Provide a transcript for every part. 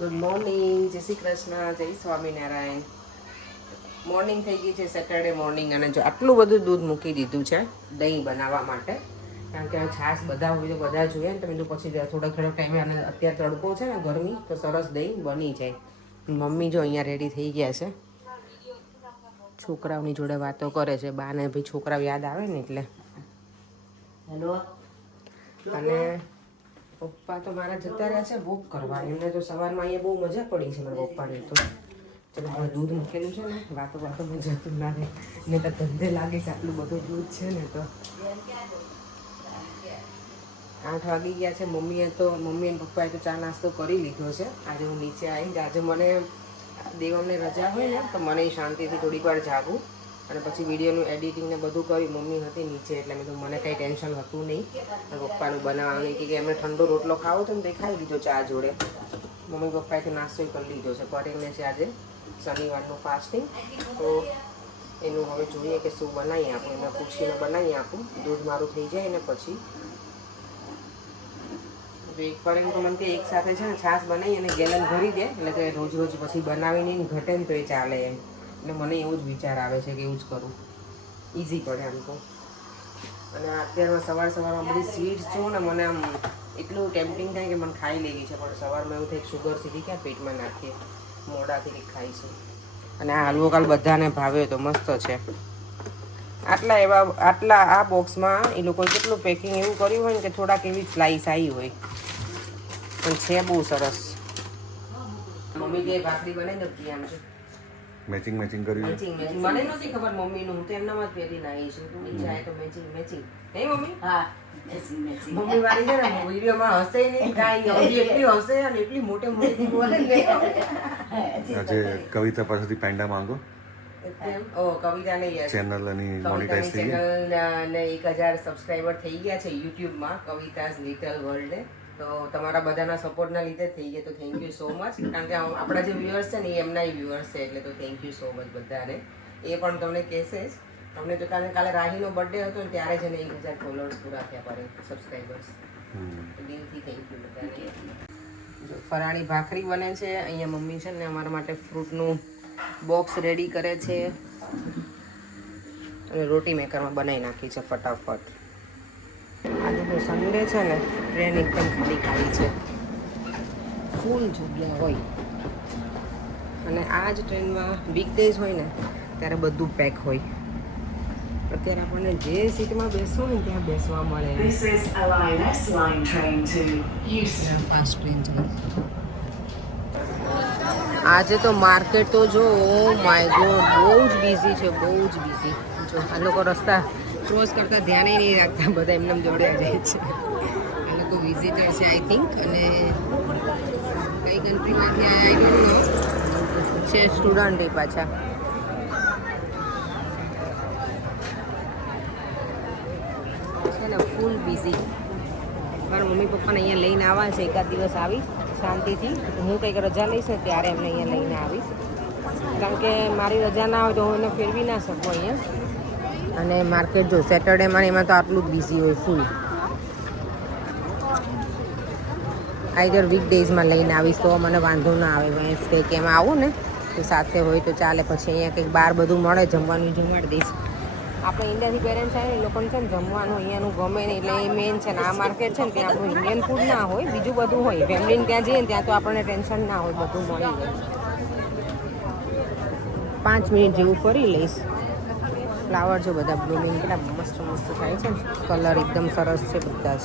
Good morning, જય શ્રી કૃષ્ણ, જય Swaminarayan. Morning થઈ ગઈ છે, સેટરડે મોર્નિંગ. અને જો આટલું બધું દૂધ મૂકી દીધું છે દહીં બનાવવા માટે, કારણ કે છાશ બધા હોય તો બધા જોઈએ ને, તો પછી થોડોક ટાઈમે. અને અત્યારે તડકો છે ને, ગરમી, તો સરસ દહીં બની જાય. મમ્મી જો અહીંયા રેડી થઈ ગયા છે, છોકરાઓની જોડે વાતો કરે છે. બાને ભાઈ છોકરાઓ યાદ આવે ને એટલે. હેલો. અને પપ્પા તો મારા જતા રહ્યા છે વોક કરવા. એમને તો સવારમાં અહીંયા બહુ મજા પડી છે મારા પપ્પાને તો. ચલો હવે દૂધ મૂકેલું છે ને, વાતોમાં જતું લાગે ને, તો ધંધે લાગે છે. આટલું બધું દૂધ છે ને તો 8 વાગી ગયા છે. મમ્મી અને પપ્પાએ તો ચા નાસ્તો કરી લીધો છે. આજે હું નીચે આવી. આજે મને દેવમને રજા હોય ને તો મને શાંતિથી થોડીક વાર જાગું અને પછી વિડીયોનું એડિટિંગ ને બધું કરી. મમ્મી હતી નીચે એટલે મેં તો મને કંઈ ટેન્શન હતું નહીં. પપ્પાનું બનાવવાનું કે એમને ઠંડો રોટલો ખાવો હતો ને તે ખાઈ લીધો ચા જોડે. મમ્મી પપ્પાએ તો નાસ્તો કરી લીધો છે. કરીને છે આજે શનિવારનું ફાસ્ટિંગ, તો એનું હવે જોઈએ કે શું બનાવી આપું. એને પૂછીને બનાવી આપું. દૂધ મારું થઈ જાય ને પછી એકવાર એમ તો મને કે એક સાથે છે ને છાશ બનાવી અને ગેલન ભરી દે, એટલે કે રોજ રોજ પછી બનાવીને ઘટે ને તો એ ચાલે એમ. એટલે મને એવું જ વિચાર આવે છે કે એવું જ કરું, ઇઝી પડે આમ તો. અને અત્યારમાં સવારમાં બધી સ્વીટ્સ જોઉં ને, મને આમ એટલું ટેમ્પટિંગ થાય કે મને ખાઈ લેવી છે. પણ સવારમાં એવું થાય શુગર સીધી ક્યાં પેટમાં નાખીએ, મોડાથી કંઈક ખાઈશું. અને આ હલવો કાલ બધાને ભાવ્યો તો મસ્ત છે. આટલા આ બોક્સમાં એ લોકોએ કેટલું પેકિંગ એવું કર્યું હોય ને કે થોડાક એવી સ્લાઈસ આવી હોય, પણ છે બહુ સરસ. મમ્મી જે ભાખરી બનાવી દઉં આમ છે મેચિંગ કર્યું. મને નહોતી ખબર મમ્મીનું, હું તો એમનામાં જ પહેરીને આવી છું. તું નીચે આવે તો મેચિંગ. હે મમ્મી? હા, મમ્મી વાળી છે ને વિડીયોમાં હસે નહીં, કાંઈ નહીં. એટલી હસે અને એટલી મોટી બોલે ને. આજે કવિતા પાસેથી પેંડા માંગો. કવિતાને ચેનલ અને મોનેટાઈઝ થઈ ગઈ. ચેનલને 1000 સબસ્ક્રાઈબર થઈ ગયા છે યુટ્યુબમાં, કવિતાઝ લિટલ વર્લ્ડ. તો તમારા બધાના સપોર્ટના લીધે થઈ ગયા, તો થેન્ક યુ સો મચ. કારણ કે આપણા જે વ્યુઅર્સ છે ને એ એમના વ્યુઅર્સ છે, એટલે તો થેન્ક યુ સો મચ બધાને. એ પણ તમને કહેશે જ. તમને તો કાલે રાહીનો બર્થડે હતો ને ત્યારે જ એને 1000 ફોલોઅર્સ પૂરા થયા પડે, સબસ્ક્રાઈબર્સ. દિલથી થેન્ક યુ બધાને. ફરાળી ભાખરી બને છે અહીંયા. મમ્મી છે ને અમારા માટે ફ્રૂટનું બોક્સ રેડી કરે છે અને રોટી મેકરમાં બનાવી નાખી છે ફટાફટ. આજે તો સન્ડે છે ને, ટ્રેન એકદમ ખાલી છે, ફૂલ જગ્યા હોય. અને આ જ ટ્રેનમાં વીકડેઝ હોય ને ત્યારે બધું પેક હોય. અત્યારે આપણને જે સીટમાં બેસવું ને ત્યાં બેસવા મળે. This is a Lioness Line train to Euston. Fast train છે. આજે તો માર્કેટ તો જો, ઓ માય ગોડ, બહુ જ બિઝી છે, બહુ જ બિઝી. જો આ લોકો રસ્તા ક્રોસ કરતા ધ્યાને નહીં રાખતા, બધા એમને જોડ્યા જાય છે. આ લોકો વિઝિટર છે આઈ થિંક, અને કઈ કન્ટ્રીમાંથી આઈ ડોન્ટ નો છે. સ્ટુડન્ટ એ પાછા. છે ને ફૂલ બિઝી. મારા મમ્મી પપ્પાને અહીંયા લઈને આવવા છે. એકાદ દિવસ આવી શાંતિથી, હું કંઈક રજા લઈશ ને ત્યારે એમને અહીંયા લઈને આવીશ. કારણ કે મારી રજા ના હોય તો હું એને ફેરવી ના શકું અહીંયા. અને માર્કેટ જો સેટરડેમાં એમાં તો આટલું જ બિઝી હોય, ફૂલ. આઈધર વીકડેઝમાં લઈને આવીશ તો મને વાંધો ના આવે. મેં કંઈક એમાં આવું ને તો સાથે હોય તો ચાલે. પછી અહીંયા કંઈક બહાર બધું મળે, જમવાનું જમાડી દઈશ. આપણે ઇન્ડિયાથી પેરેન્ટ્સ આવે ને, એ લોકોને છે ને જમવાનું અહીંયાનું ગમે ને, એટલે એ મેન છે ને. આ માર્કેટ છે ને ત્યાં આપણું ઇન્ડિયન ફૂડ ના હોય, બીજું બધું હોય. ફેમિલીને ત્યાં જઈએ ને ત્યાં તો આપણને ટેન્શન ના હોય, બધું મળી જાય. 5 મિનિટ જેવું ફરી લઈશ. ફ્લાવર જો બધા બ્લૂમિંગ કેટલા મસ્ત થાય છે ને, કલર એકદમ સરસ છે બધા જ.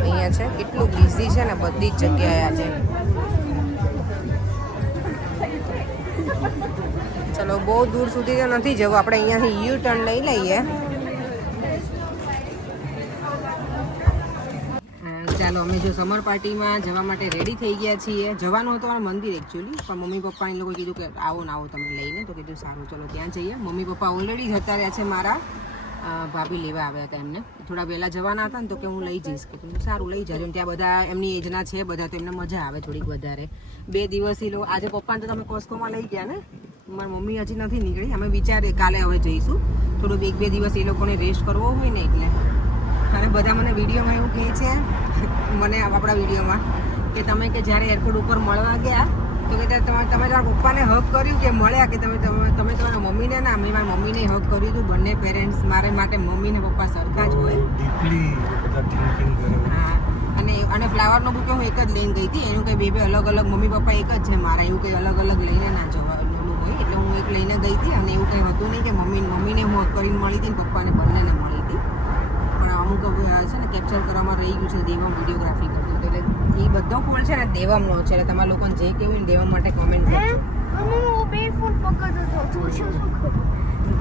અહીંયા છે કેટલું બિઝી છે ને બધી જ જગ્યાએ આજે. ચલો બહુ દૂર સુધી તો નથી જવું, આપણે અહીંયાથી યુ ટર્ન લઈ લઈએ. ચાલો અમે જો સમર પાર્ટીમાં જવા માટે રેડી થઈ ગયા છીએ. જવાનું હતું અમારા મંદિર એકચ્યુઅલી, પણ મમ્મી પપ્પા એ લોકો કીધું કે આવો ને આવો તમે લઈને, તો કીધું સારું ચલો ત્યાં જઈએ. મમ્મી પપ્પા ઓલરેડી જતા રહ્યા છે. મારા ભાભી લેવા આવ્યા હતા એમને, થોડા વહેલા જવાના હતા ને, તો કે હું લઈ જઈશ. કે તું સારું લઈ જજો. ત્યાં બધા એમની એજના છે બધા, તો એમને મજા આવે થોડીક વધારે. 2 દિવસ એ લોકો. આજે પપ્પાને તો તમે કોસ્કોમાં લઈ ગયા ને? મારી મમ્મી હજી નથી નીકળી. અમે વિચારીએ કાલે હવે જઈશું. થોડુંક 1-2 દિવસ એ લોકોને રેસ્ટ કરવો હોય ને એટલે. અને બધા મને વિડીયોમાં એવું કહે છે મને આપણા વિડીયોમાં કે તમે કે જ્યારે એરપોર્ટ ઉપર મળવા ગયા તો કે તમે તમારા પપ્પાને હક કર્યું કે મળ્યા કે તમે તમારા મમ્મીને ના મેં મારી મમ્મીને હક કર્યું હતું. બંને પેરેન્ટ્સ મારે માટે મમ્મી ને પપ્પા સરખા જ હોય. હા અને ફ્લાવરનો બુકે હું એક જ લઈને ગઈ હતી. એનું કંઈ બે અલગ અલગ મમ્મી પપ્પા એક જ છે મારા. એવું કંઈ અલગ અલગ લઈને ના જવાનું હોય એટલે હું એક લઈને ગઈ હતી. અને એવું કંઈ હતું નહીં કે મમ્મીને હું હક કરીને મળી હતી ને પપ્પાને બંનેને મળી હતી. પણ અમુક છે ને કેપ્ચર કરવામાં રહી ગયું છે. દેવમ વિડીયોગ્રાફી કરતો હતો એટલે એ બધો ફોન છે ને દેવમનો છે. એટલે તમારા લોકોને જે કેવું ને દેવમ માટે કોમેન્ટ કરજો.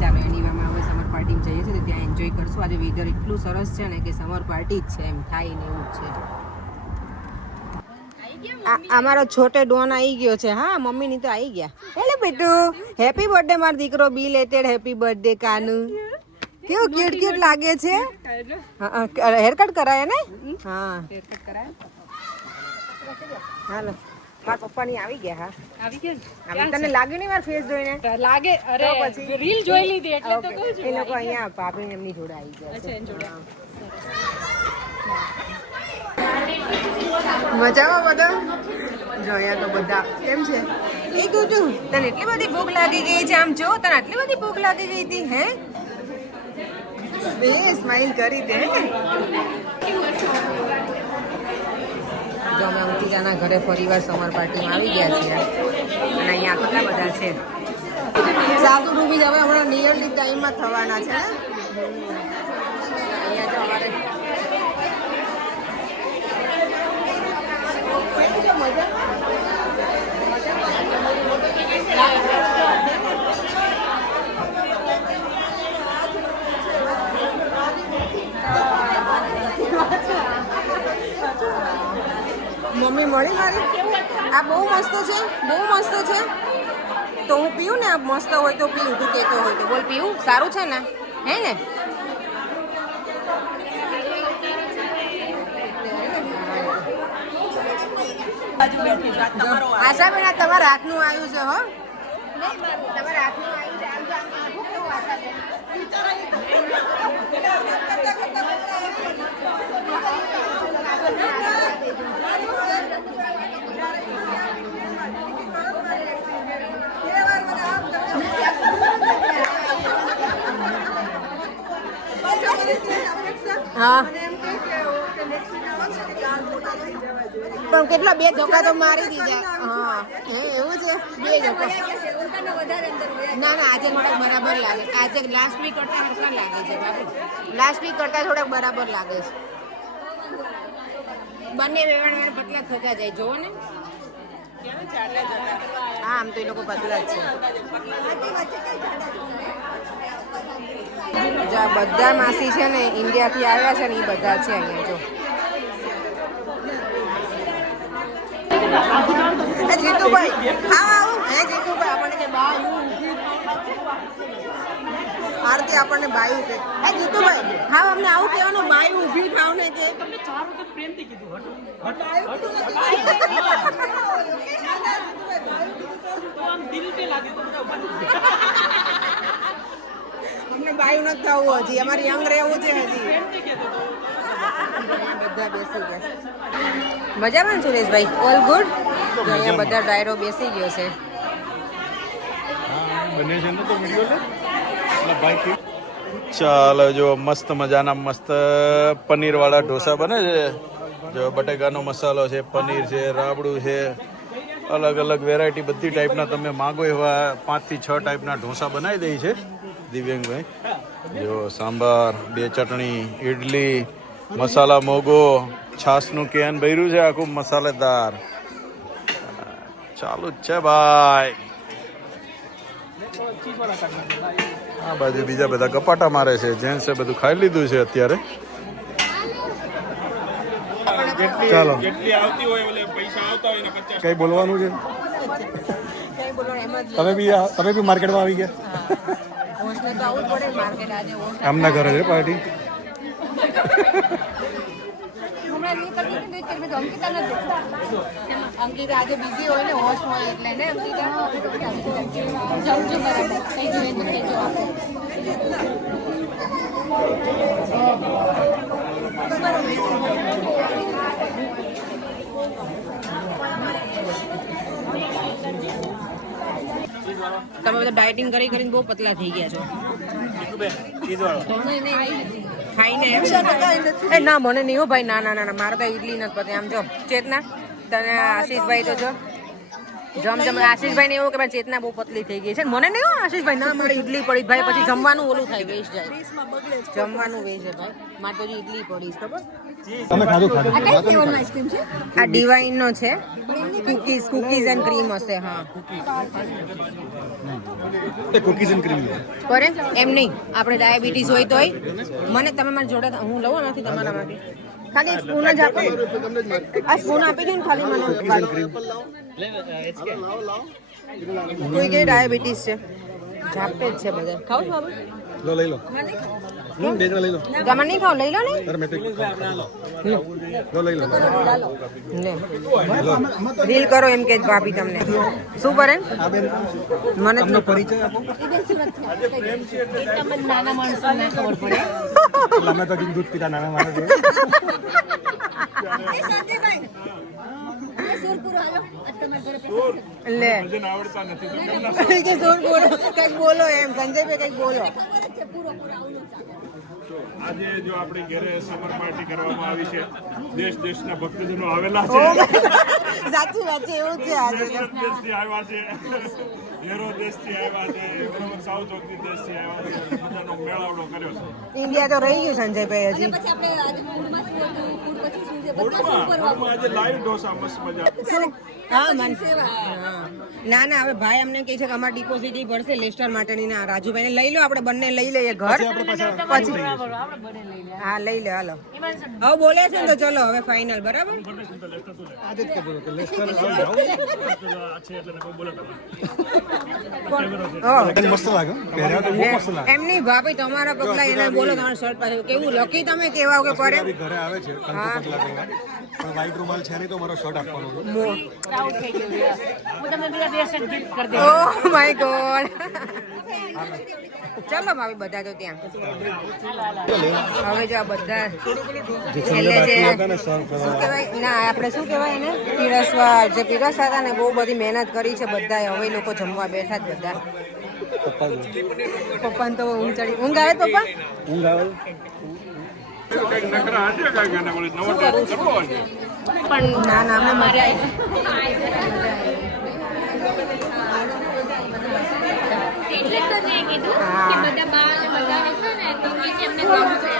ચાલો એનીવામાં હવે સમર પાર્ટીમાં જઈએ છીએ તો ત્યાં એન્જોય કરશું. આજે વેધર એટલું સરસ છે ને કે સમર પાર્ટી જ છે એમ થાય ને એવું જ છે. અમારો છોટે ડોન આવી ગયો છે. હા મમ્મીની તો આવી ગયા. હેલો બેટુ, હેપી બર્થડે મારો દીકરો. બિલેટેડ હેપી બર્થડે કાનુ. કેવું ક્યુટ ક્યુટ લાગે છે. હા હેરકટ કરાય ને. હા હેરકટ કરાય. હાલો મારા પપ્પાની આવી ગયા. હા આવી ગયા. તને લાગ્યું નહીં મારા ફેસ જોઈને? લાગે. અરે પછી રીલ જોઈ લીધી એટલે તો કહું છું. એ લોકો અહીંયા ભાભી એમની જોડે આવી ગયા છે. મજામાં બધા? જો અહીંયા તો બધા કેમ છે? એ ગુડુ તને એટલી બધી ભૂખ લાગી ગઈ છે? આમ જો તને આટલી બધી ભૂખ લાગી ગઈ હતી હે? બે સ્માઈલ કરી દે. જો અમે અંકિતાના ઘરે ફરીવાર સમર પાર્ટીમાં આવી ગયા છીએ અને અહીંયા કેટલા બધા છે. સાસુ ડૂબી જ હવે હમણાં નિયરલી ટાઈમમાં થવાના છે. અહીંયા જો અમારે મમ્મી મળી મારી. આ બહુ મસ્ત છે, બહુ મસ્ત છે. તો હું પીવું ને? આ મસ્ત હોય તો પીવું. તું કહેતો હોય તો બોલ. પીવું સારું છે ને? હે ને? આશાબેન આ તમારા હાથનું આવ્યું છે. હો તમારા હાથનું આવ્યું છે. આમ કેવું આશાબેન? હા પણ કેટલા 2 ધોકા તો મારી દીધા. હા એવું છે. 2 ધોકા. ના ના આજે થોડાક બરાબર લાગે. આજે લાસ્ટ વીક કરતા હરખા લાગે છે બાપુ. લાસ્ટ વીક કરતા થોડાક બરાબર લાગે છે. બંને વેવાણ પતલા થતા જાય. જોવો ને. હા આમ તો એ લોકો પતલા જ છે. બધા માસી છે ને ઇન્ડિયાથી આવ્યા છે ને એ બધા છે અહીંયા. જો જીતુભાઈ હા આવું. હે જીતુભાઈ આપણને કે બાયું આરતી આપણને બાયું કે હે જીતુભાઈ હા અમને આવું કહેવાનું બાયું ઊભી થાવ ને કે તમને 4 વખત પ્રેમથી કીધું આમ દિલ પે લાગે તો બધા ઉભા અમને બાયું નથી થવું હજી. અમારે યંગ રહેવું છે હજી. બધા બેસી ગયા. મજામાં સુરેશભાઈ? All good? અહીંયા બધા ડાયરો બેસી ગયો છે. બને છે ને તો વિડીયો લે ભાઈ. ચાલો જો મસ્ત મજાના મસ્ત પનીરવાળા ઢોસા બને છે. જો બટેકાનો મસાલો છે, પનીર છે, રાબડું છે, અલગ અલગ વેરાયટી બધી ટાઈપના તમે માગો એવા 5 થી 6 ટાઈપના ઢોસા બનાવી દે છે દિવ્યાંગભાઈ. જો સાંભાર, 2 ચટણી, ઇડલી, મસાલા મોગો, છાસનું કેન ભર્યું છે આખું મસાલેદાર. ચાલુ જ છે ભાઈ. આ બાજુ બીજા બધા કપાટા મારે છે. જેન્ટ્સે બધું ખાઈ લીધું છે અત્યારે. ચાલો કઈ બોલવાનું છે? તમે બી માર્કેટમાં આવી ગયા? આમના ઘરે છે પાર્ટી. હમણાં નહીં કરતી હતી તો મેં અંકિતા નથી અંકિતા આજે બિઝી હોય ને હોશ હોય એટલે ને અંકિતા સમજો બરાબર કઈ જોઈએ તો કહેજો તમે બધા ડાયટિંગ કરી કરીને બહુ પતલા થઈ ગયા છો ખાઈને એ ના મને નહીં હો ભાઈ ના ના ના મારે તો ઈડલી નથી પતે આમ જો ચેતના તને આશીષભાઈ તો જો જમ આશીષભાઈ ને એવું કે ભાઈ ચેતના બહુ પતલી થઈ ગઈ છે મને નહીં હો આશીષભાઈ ના મારે ઈડલી પડી ભાઈ પછી જમવાનું ઓલું થાય વેસ્ટ જાય જમવાનું વેસ્ટ છે ભાઈ મારે તો ઈડલી પડી ખબર આ ડિવાઇન નો છે કુકીઝ એન્ડ ક્રીમ હશે હા કુકીઝ એન્ડ ક્રીમ કરે એમ નહીં આપણે ડાયાબિટીસ હોય તોય મને તમે મારી જોડે હું લઉં નથી તમારામાંથી ખાલી સ્પૂન જ આપો આ સ્પૂન આપી દો ને ખાલી મને કોઈ કે ડાયાબિટીસ છે ઝાપટે જ છે બધા ખાવ છો હવે લઈ લો બે જણા લઈ લો તમે નહીં ખાવ લઈ લો ને લઈ લો રીલ કરો એમ કે ભાભી તમને શું કરે મને જ પરિચય આપો નાના માણસોને ખબર પડે અમે તો દૂધ પીતા નાના માણસ લે કે શું બોલો કઈક બોલો એમ સંજયભાઈ કઈક બોલો આજે જો આપણી ઘરે સમર પાર્ટી કરવામાં આવી છે દેશના ભક્તજનો આવેલા છે સાચી વાત છે એવું છે આજે દેશથી આવ્યા છે હેરો દેશથી આવ્યા છે બરોબર સાઉથ ઓફની દેશથી આવ્યા છે બધાનો મેળાવડો કર્યો છે ઇન્ડિયા તો રહી ગયું સંજયભાઈ હજી ફૂડમાં આજે લાઈવ ઢોસા મસ્ત મજા હા મન ના ના હવે ભાઈ અમને કહે છે કે અમારે ડિપોઝિટ ભરશે લેસ્ટર માટેની ના રાજુભાઈને લઈ લો આપણે બંને લઈ લઈએ ઘર પછી હા લઈ લે હાલો હવે બોલે છે ને તો ચલો હવે ફાઇનલ બરાબર મસ્ત લાગે એમ નહીં ભાભી તમારા પગલા એને બોલો તમારા શર્ટ પાસે કેવું લકી તમે કેવા કે કરે ઘરે આવે છે પગલા કરવા પણ વ્હાઈટ રૂમાલ છે નહીં તો મારો શર્ટ આપવાનો છે ઓહ માય ગોડ ચાલો ભાભી બધા તો ત્યાં હવે જો આ બધા છેલ્લે જે શું કહેવાય ના આપણે શું કહેવાય એને પીરસવા જે પીરસતા હતા ને બહુ બધી મહેનત કરી છે બધાએ હવે લોકો જમવા બેઠા જ બધા પપ્પાને તો ઊંઘ ચડી ઊંઘ આવે પપ્પા ઊંઘ આવે કંઈક નકરા હશે કાંઈક એના વળી નવો ટેસ્ટ કરવો હશે પણ ના ના અમને મજા એટલે તો મેં કીધું કે બધા બા અને બધા હશે ને તો કે એમને ગમશે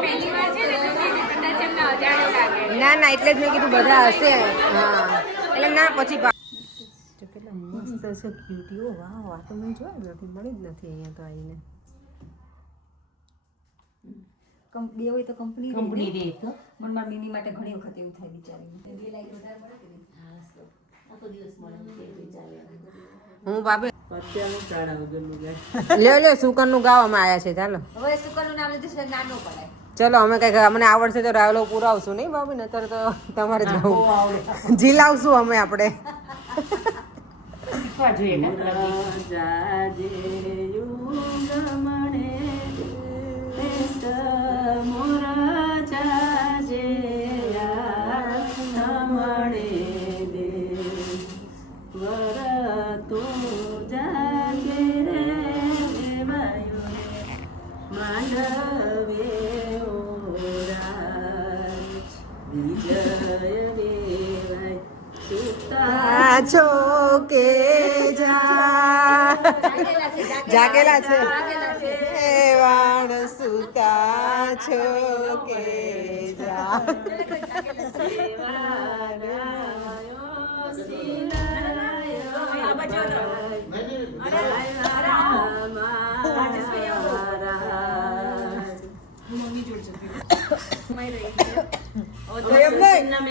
પહેલી વાર છે ને તો કદાચ એમને અજાણ્યું લાગે ના ના એટલે જ મેં કીધું બધા હશે હા એટલે ના પછી કેટલા મસ્ત છે ક્યુટીઓ વાહ વાહ તો મેં જોયું નથી મળી જ નથી અહીંયા તો આવીને બે હોય તો કંપની દે તો મને મારી મિની માટે ઘણી વખત એવું થાય બિચારી બે લાઈક વધારે મળે કે નહીં આખો દિવસ મળે હું બાબે લે સુકનનું ગાવામાં આવ્યા છે ચાલો હવે સુકરનું નામ લીધું છે નાનો પડાય ચલો અમે કઈક અમને આવડશે તો રાવલો પુરાવશું નહીં બાબુ નતર તો તમારે જવું જીલાવશું અમે આપણે છો કે જાગેલા છે વાણ સુતા છો કે જા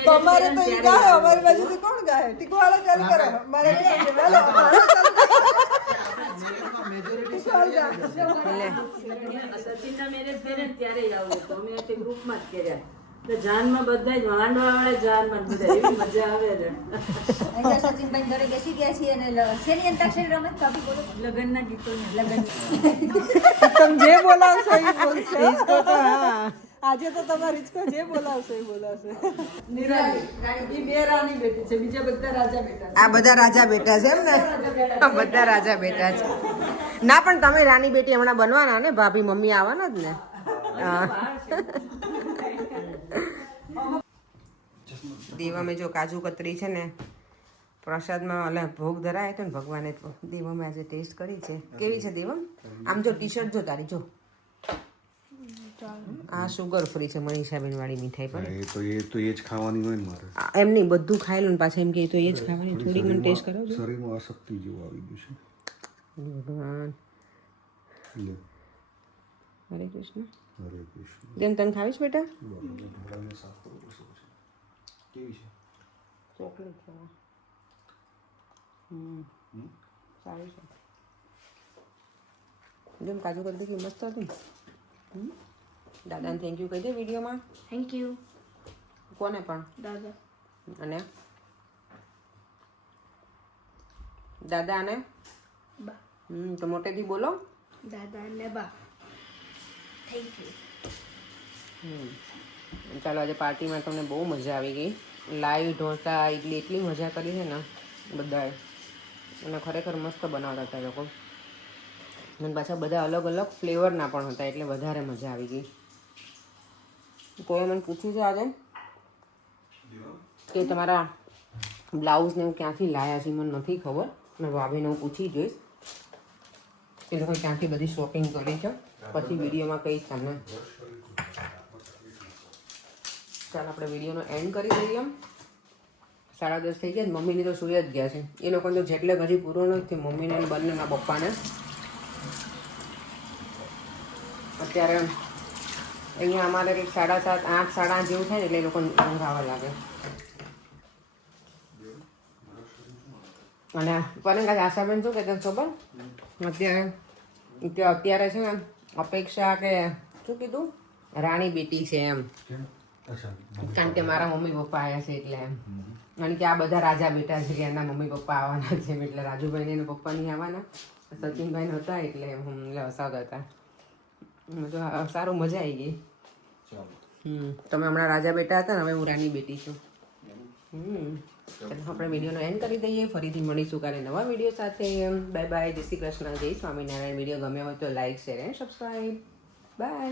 તમારે તો ઈ ગાય અમારી બાજુથી કોણ ગાય ટીકો વાળા ચાલુ કરો મારે સચિનના મેરેજ કર્યા ને ત્યારે જ આવું હતું. અમે તે ગ્રુપમાં જ કર્યા. તો જાનમાં બધા જ માંડવા વાળા જાનમાં જ બધા એવી મજા આવે ને. અહીંયા સચિનભાઈ ઘરે બેસી ગયા છીએ અને શેની અંતાક્ષરી રમત કાપી બોલો લગ્નના ગીતોને લગન તમે જે બોલાવશો એ બોલશે આજે તો તમારી રિચકો જે બોલાવશો એ બોલાવશે નિરાલી બે રાની બેટી છે બીજા બધા રાજા બેટા આ બધા રાજા બેટા છે એમ ને બધા રાજા બેટા છે ના પણ તમે રાની બેટી હમણાં બનવાના ને ભાભી મમ્મી આવવાના જ ને હા. દેવામાં જો કાજુ કતરી છે ને પ્રસાદમાં એટલે ભોગ ધરાય તો ને ભગવાને તો દેવામાં આજે ટેસ્ટ કરી છે કેવી છે દેવમ આમ જો ટી શર્ટ જો તારી જો આ શુગર ફ્રી છે મનીષાબેન વાળી મીઠાઈ પણ એ તો એ જ ખાવાની હોય ને મારે એમ નહીં બધું ખાઈ લો ને પાછા એમ કે તો એ જ ખાવાની થોડીક મને ટેસ્ટ કરાવજો શરીરમાં અશક્તિ જેવું આવી ગયું ભગવાન છે હરે કૃષ્ણ હરે કૃષ્ણ જેમ તને ખાવીશ બેટા ઢોળાને સાફ કરવું પડશે કેવી છે ચોકલેટ છે સારી છે જેમ કાજુ કરી દીધી મસ્ત હતું દાદાને થેન્ક યુ કહી દે વિડીયોમાં થેન્ક યુ કોને પણ દાદા અને દાદા અને બા તો મોટેથી બોલો દાદા અને બા થેન્ક યુ ચાલો આજે પાર્ટીમાં તમને બહુ મજા આવી ગઈ લાઈવ ઢોસા ઇડલી એટલી મજા કરી છે ને બધાએ અને ખરેખર મસ્ત બનાવતા હતા લોકો અને પાછા બધા અલગ અલગ ફ્લેવરના પણ હતા એટલે વધારે મજા આવી ગઈ કોઈ મને પૂછ્યું છે આજે કે તમારા બ્લાઉઝને હું ક્યાંથી લાયા છે મને નથી ખબર મેં ભાભીને હું પૂછી જોઈશ એ લોકો ક્યાંથી બધી શોપિંગ કરી છે પછી વિડીયોમાં કહીશ તમને ચાલો આપણે વિડીયોનો એન્ડ કરી દઈએ 10:30 થઈ ગયા મમ્મીની તો સુઈ જ ગયા છે એ લોકોને તો જેટલેગ હજી પૂરો નથી થયો મમ્મીને અને બંને મારા પપ્પાને અત્યારે અહીંયા અમારે કંઈક 7:30 8 8:30 જેવું થાય ને એટલે એ લોકોને ઊંઘ આવવા લાગે અને પણ કાંઈ આશાબેન શું કહેતા ખબર અત્યારે છે ને અપેક્ષા કે શું કીધું રાણી બેટી છે એમ કારણ કે મારા મમ્મી પપ્પા આવ્યા છે એટલે એમ કારણ કે આ બધા રાજા બેટા છે કે એના મમ્મી પપ્પા આવવાના છે એટલે રાજુભાઈ એના પપ્પા નહીં આવવાના સચિનભાઈ હતા એટલે હસાવતા હતા તો સારું મજા આવી ગઈ તમે હમણાં રાજા બેટા હતા ને હવે હું રાની બેટી છું આપણે વિડીયોનો એન્ડ કરી દઈએ ફરીથી મળીશું કાલે નવા વિડીયો સાથે બાય બાય જય શ્રી કૃષ્ણ જય સ્વામિનારાયણ વિડીયો ગમ્યો હોય તો like share and subscribe by